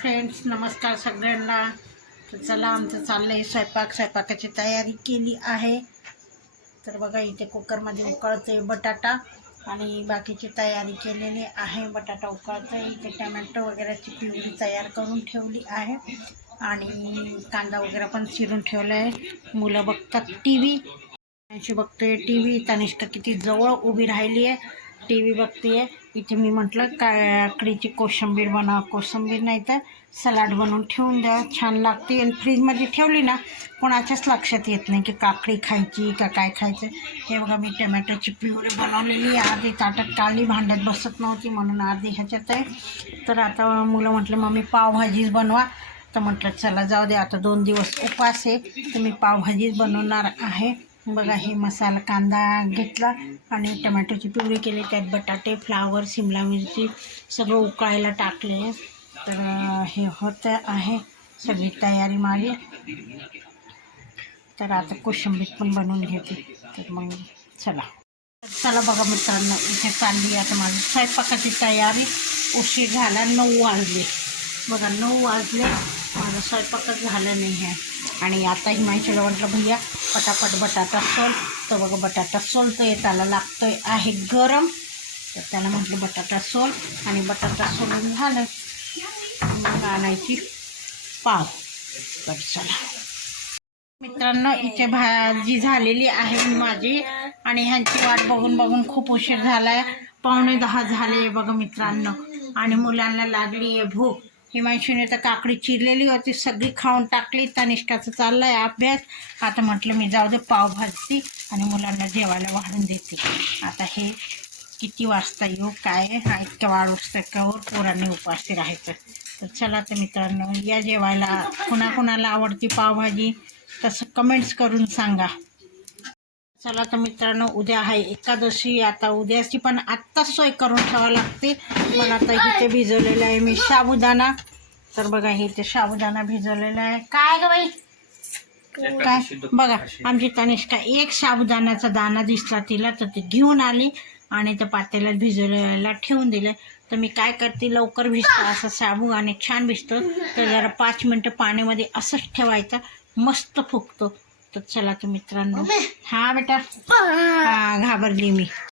Friends नमस्कार सगळ्यांना. तर चला आमचं चाललं आहे स्वयंपाक. स्वयंपाकाची तयारी केली आहे. तर बघा इथे कुकरमध्ये उकळते बटाटा आणि बाकीची तयारी केलेली आहे. बटाटा उकळतं इथे टमॅटो वगैरेची प्युरी तयार करून ठेवली आहे. आणि कांदा वगैरे पण चिरून ठेवला आहे मुलं बघतात टी व्ही अशी बघतोय टी व्ही तनिष्का किती जवळ उभी राहिली आहे टी व्ही बघते इथे मी म्हटलं काकडीची कोशिंबीर बनवा. कोशिंबीर नाही तर सलाड बनवून ठेवून द्या. छान लागते. आणि फ्रीजमध्ये ठेवली ना कोणाच्याच लक्षात येत नाही की काकडी खायची का काय खायचं. हे बघा मी टमॅटोची प्युरी बनवलेली. आहे अर्धी ताटात काढली भांड्यात बसत नव्हती म्हणून अर्धी ह्याच्यात आहे. तर आता मुलं म्हटलं मम्मी पावभाजीच बनवा. तर म्हटलं चला जाऊ दे. आता दोन दिवस उपास आहे. तर मी पावभाजीच बनवणार आहे. बघा हे मसाला कांदा घेतला आणि टमॅटोची पिवळी केली त्यात बटाटे फ्लावर शिमला मिरची सगळं उकळायला टाकले. तर हे होतं आहे सगळी तयारी माझी. तर आता कोशिंबीर पण बनवून घेते. तर मग चला. चला बघा मित्रांनो इथे चालली आता माझी स्वयंपाकाची तयारी. उशीर झाला नऊ वाजले. बघा नऊ वाजले. माझा स्वयंपाकच झाला नाही आहे. आणि आता हिमांशूला म्हटलं भैया पटापट बटाटा सोल. तर बघा बटाटा सोलतोय त्याला लागतो आहे गरम. तर त्याला म्हटलं बटाटा सोल. आणि बटाटा सोलून झालं. मग आणायची पाव. तर चला. मित्रांनो इथे भाजी झालेली आहे माझी. आणि ह्यांची वाट बघून बघून खूप उशीर झाला आहे पावणे दहा झाले बघा मित्रांनो. आणि मुलांना लागली आहे भूक. हिमांशूने तर काकडी चिरलेली होती सगळी खाऊन टाकली तनिष्काचं चाललं आहे अभ्यास. आता म्हटलं मी जाऊ दे पाव आणि मुलांना जेवायला वाढून देते. आता हे किती वाजता येऊ काय हा इतक्या वाढ कावर हो, पोरांनी उपाशी राहायचं. तर चला तर मित्रांनो या जेवायला. कुणाकुणाला आवडती पावभाजी तसं कमेंट्स करून सांगा. चला तर मित्रांनो उद्या आहे एकादशी. आता उद्याची पण आत्ताच सोय करून ठेवावं लागते. मला आता इथे भिजवलेलं आहे मी साबुदाणा. तर बघा हे इथे साबुदाणा भिजवलेला आहे. काय ग बाई? काय? बघा आमची तनिष्का एक साबुदाण्याचा दाणा दिसला तिला तर ती घेऊन आली आणि त्या पातेल्यात भिजवलेला ठेवून दिलं. तर मी काय करते लवकर भिजतं असं साबू आणि छान भिजतो. तर जरा पाच मिनटं पाण्यामध्ये असंच ठेवायचं मस्त फुगतो. तर चला तर मित्रांनो. हा बेटा. हा घाबरली मी.